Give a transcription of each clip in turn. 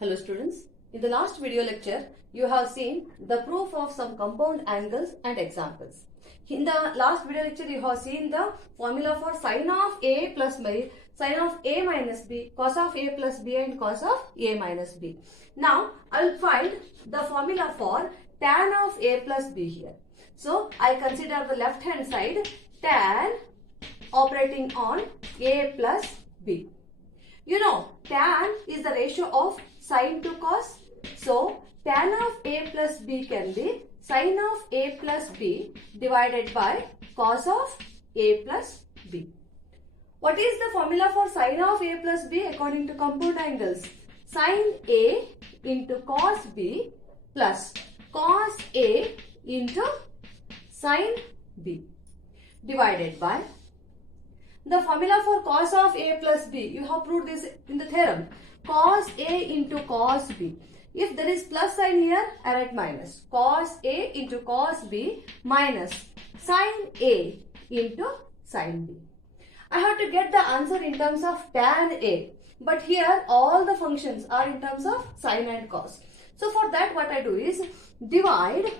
Hello students, in the last video lecture you have seen the proof of some compound angles and examples. In the last video lecture you have seen the formula for sin of A plus B, sin of A minus B, cos of A plus B and cos of A minus B. Now I will find the formula for tan of A plus B here. So I consider the left hand side tan operating on A plus B. You know, tan is the ratio of sin to cos. So, tan of A plus B can be sin of A plus B divided by cos of A plus B. What is the formula for sin of A plus B according to compound angles? Sin A into cos B plus cos A into sin B divided by the formula for cos of A plus B. You have proved this in the theorem. Cos A into cos B. If there is plus sign here, I write minus. Cos A into cos B minus sin A into sin B. I have to get the answer in terms of tan A. But here all the functions are in terms of sin and cos. So for that what I do is divide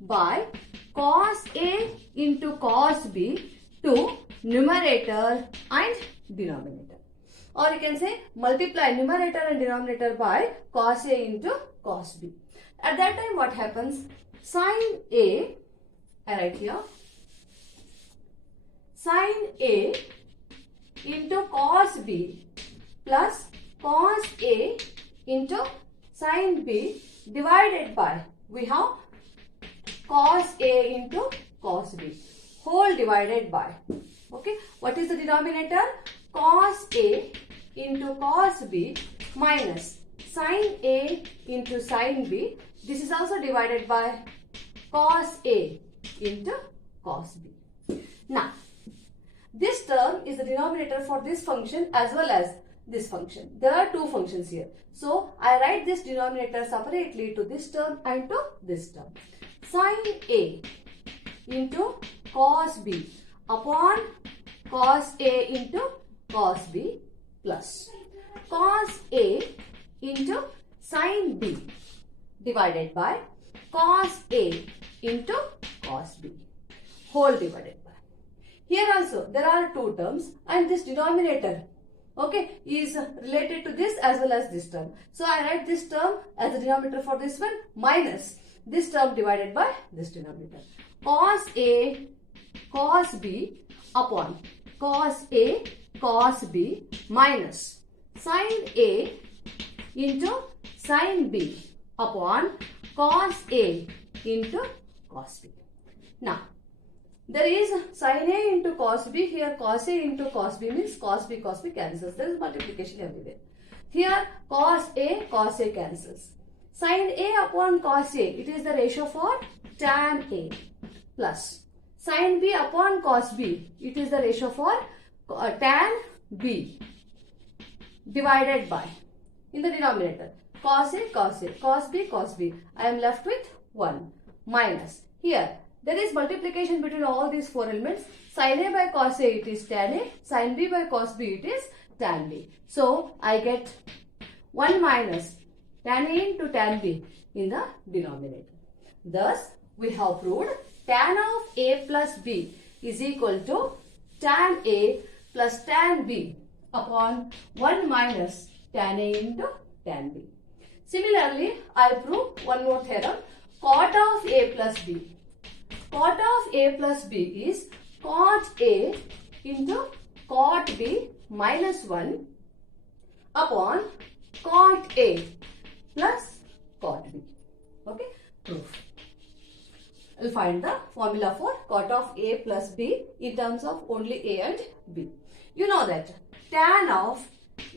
by cos A into cos B to numerator and denominator. Or you can say multiply numerator and denominator by cos A into cos B. At that time what happens? Sin A, I write here, sin A into cos B plus cos A into sin B divided by, we have cos A into cos B, whole divided by, okay, what is the denominator? Cos A into cos B minus sin A into sin B. This is also divided by cos A into cos B. Now, this term is the denominator for this function as well as this function. There are two functions here. So, I write this denominator separately to this term and to this term. Sin A into cos B upon cos A into cos B plus cos A into sin B divided by cos A into cos B, whole divided by. Here also there are two terms and this denominator, okay, is related to this as well as this term. So I write this term as the denominator for this one minus this term divided by this denominator. Cos A cos B upon cos A cos B minus sin A into sin B upon cos A into cos B. Now, there is sin A into cos B. Here cos A into cos B means cos B cancels. There is multiplication everywhere. Here cos A cancels. Sin A upon cos A, it is the ratio for tan A plus sin B upon cos B, it is the ratio for tan B divided by, in the denominator, cos A, cos B, I am left with 1 minus, here there is multiplication between all these four elements. Sin A by cos A, it is tan A, sin B by cos B, it is tan B. So I get 1 minus tan A into tan B in the denominator. Thus we have proved tan of A plus B is equal to tan A plus tan B upon 1 minus tan A into tan B. Similarly, I prove one more theorem, cot of A plus B. Cot of A plus B is cot A into cot B minus 1 upon cot A plus cot B. Okay, proof. We'll find the formula for cot of A plus B in terms of only A and B. You know that tan of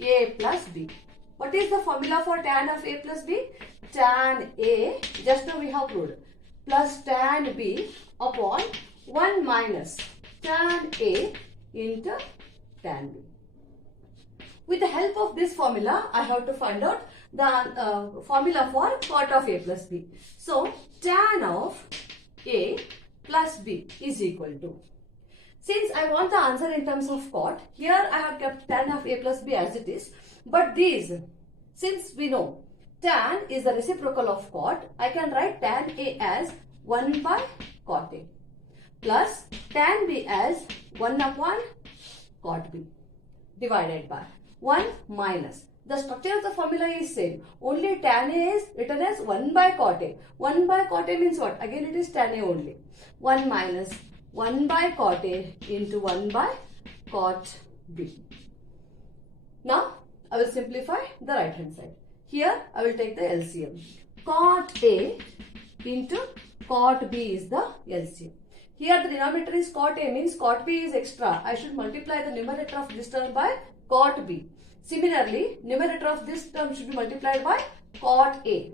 A plus B. What is the formula for tan of A plus B? Tan A, just now we have proved, plus tan B upon 1 minus tan A into tan B. With the help of this formula, I have to find out the formula for cot of A plus B. So, tan of A plus B is equal to, Since I want the answer in terms of cot, here I have kept tan of a plus b as it is. But these, since we know tan is the reciprocal of cot, I can write tan a as 1 by cot a plus tan b as 1 upon cot b divided by 1 minus. The structure of the formula is same. Only tan A is written as 1 by cot A. 1 by cot A means what? Again it is tan A only. 1 minus 1 by cot A into 1 by cot B. Now I will simplify the right hand side. Here I will take the LCM. Cot A into cot B is the LCM. Here the denominator is cot A, means cot B is extra. I should multiply the numerator of this term by cot B. Similarly, numerator of this term should be multiplied by cot A.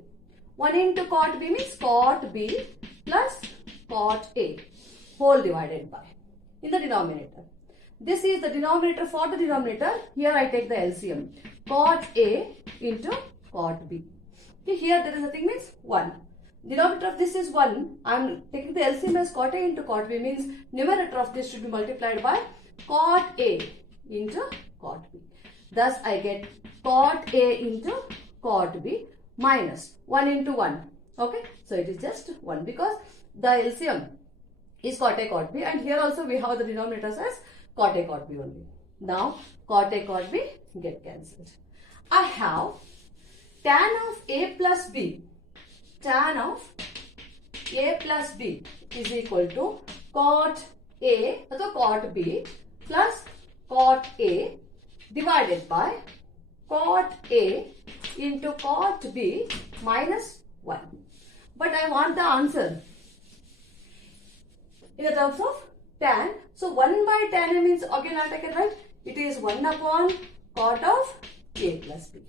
1 into cot B means cot B plus cot A whole divided by in the denominator. This is the denominator for the denominator. Here I take the LCM. Cot A into cot B. Okay, here there is a thing means 1. Denominator of this is 1. I am taking the LCM as cot A into cot B means numerator of this should be multiplied by cot A into cot B. Thus I get cot A into cot B minus 1 into 1. Okay. So it is just 1 because the LCM is cot A cot B and here also we have the denominators as cot A cot B only. Now cot A cot B get cancelled. I have tan of A plus B. Tan of A plus B is equal to cot A or cot B plus cot A divided by cot A into cot B minus 1. But I want the answer in the terms of tan. So 1 by tan A means again I can write it is 1 upon cot of A plus B.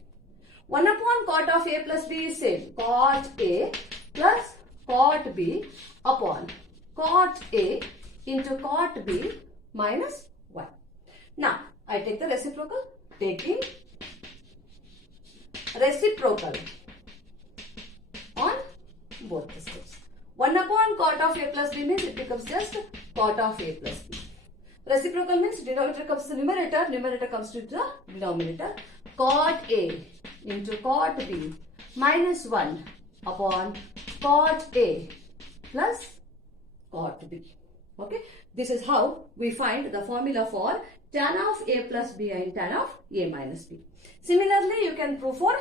1 upon cot of A plus B is same. Cot A plus cot B upon cot A into cot B minus 1. Now I take the reciprocal. Taking reciprocal on both the sides. 1 upon cot of A plus B means it becomes just cot of A plus B. Reciprocal means denominator comes to the numerator, numerator comes to the denominator. Cot A into cot B minus 1 upon cot A plus cot B. Okay, this is how we find the formula for tan of A plus B and tan of A minus B. Similarly, you can prove for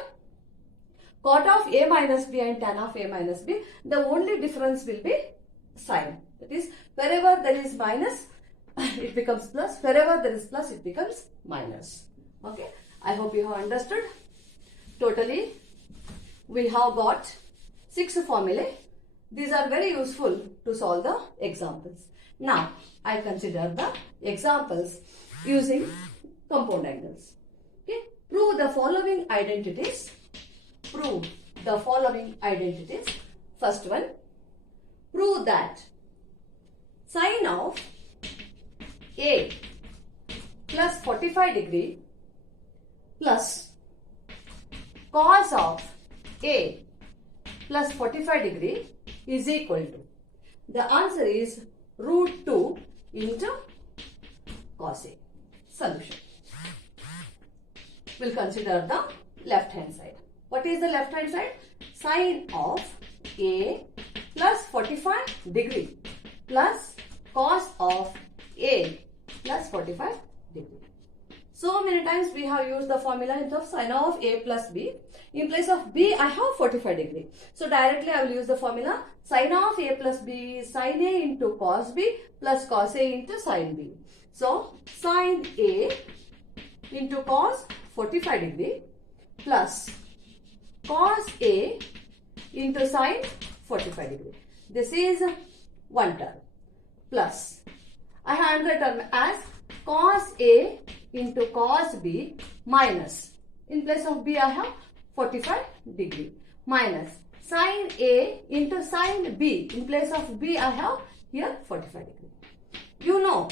cot of A minus B and tan of A minus B. The only difference will be sign. That is, wherever there is minus, it becomes plus. Wherever there is plus, it becomes minus. Okay, I hope you have understood. Totally, we have got 6 formulae. These are very useful to solve the examples. Now, I consider the examples using compound angles. Okay, prove the following identities. Prove the following identities. First one, prove that sine of A plus 45 degree plus cos of A plus 45 degree is equal to. The answer is root 2 into cos A. Solution. We'll consider the left hand side. What is the left hand side? Sine of A plus 45 degree plus cos of A plus 45 degree. So many times we have used the formula in terms of sine of A plus B. In place of B, I have 45 degree. So directly I will use the formula sine of A plus B is sine A into cos B plus cos A into sine B. So sine A into cos 45 degree plus cos A into sine 45 degree. This is one term plus I have another term as cos A into cos B minus, in place of B I have 45 degree minus sine A into sine B, in place of B I have here 45 degree. You know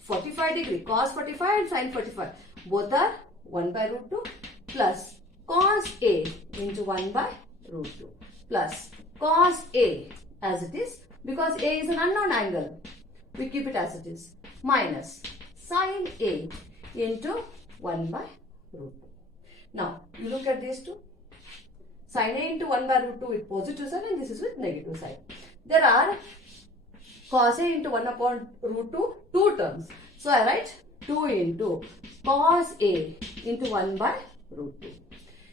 45 degree, cos 45 and sine 45 both are 1 by root 2 plus cos A into 1 by root 2 plus cos A as it is, because A is an unknown angle, we keep it as it is, minus sine A into 1 by root 2. Now, you look at these two. Sine A into 1 by root 2 with positive sign and this is with negative sign. There are cos A into 1 upon root 2, two terms. So, I write 2 into cos A into 1 by root 2.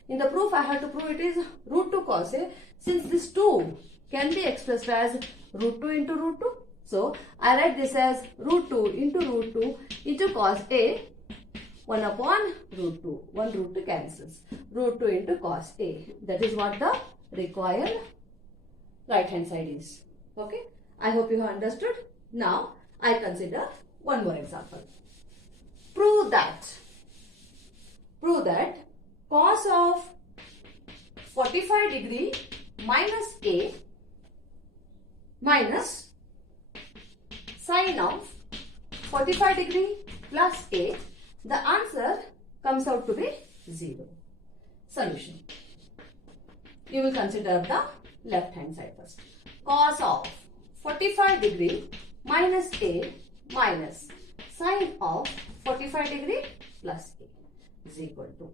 In the proof, I have to prove it is root 2 cos A. Since this 2 can be expressed as root 2 into root 2. So, I write this as root 2 into cos A 1 upon root 2. 1 root 2 cancels. Root 2 into cos A. That is what the required right hand side is. Okay. I hope you have understood. Now, I consider one more example. Prove that cos of 45 degree minus A minus sine of 45 degree plus A, the answer comes out to be 0. Solution. You will consider the left hand side first. Cos of 45 degree minus A minus sine of 45 degree plus A is equal to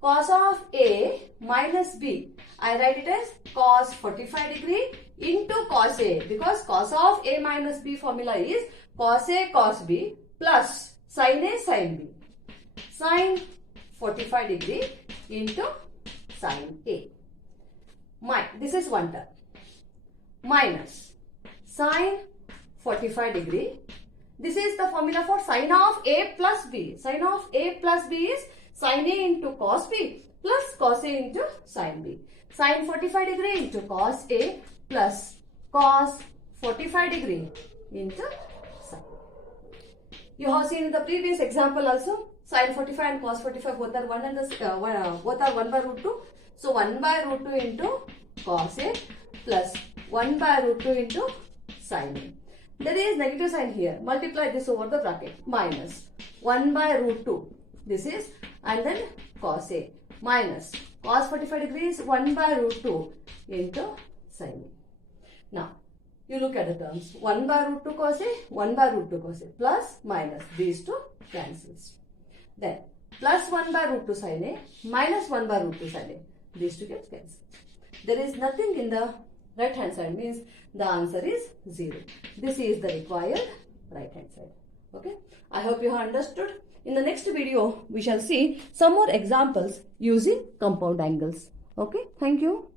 cos of A minus B. I write it as cos 45 degree into cos A, because cos of A minus B formula is cos A cos B plus sin A sin B. Sin 45 degree into sin A. This is one term. Minus sin 45 degree. This is the formula for sin of A plus B. Sin of A plus B is sin A into cos B plus cos A into sin B. Sin 45 degree into cos A plus cos 45 degree into sin. You have seen in the previous example also, sin 45 and cos 45 both are 1 and both are 1 by root 2. So 1 by root 2 into cos A plus 1 by root 2 into sin A. There is negative sign here. Multiply this over the bracket. Minus 1 by root 2. This is, and then cos A. Minus cos 45 degrees 1 by root 2 into sin A. Now, you look at the terms. 1 by root 2 cos A, 1 by root 2 cos A. Plus, minus. These two cancels. Then, plus 1 by root 2 sin A, minus 1 by root 2 sin A. These two get cancelled. There is nothing in the right hand side, means the answer is 0. This is the required right hand side. Okay. I hope you have understood. In the next video, we shall see some more examples using compound angles. Okay. Thank you.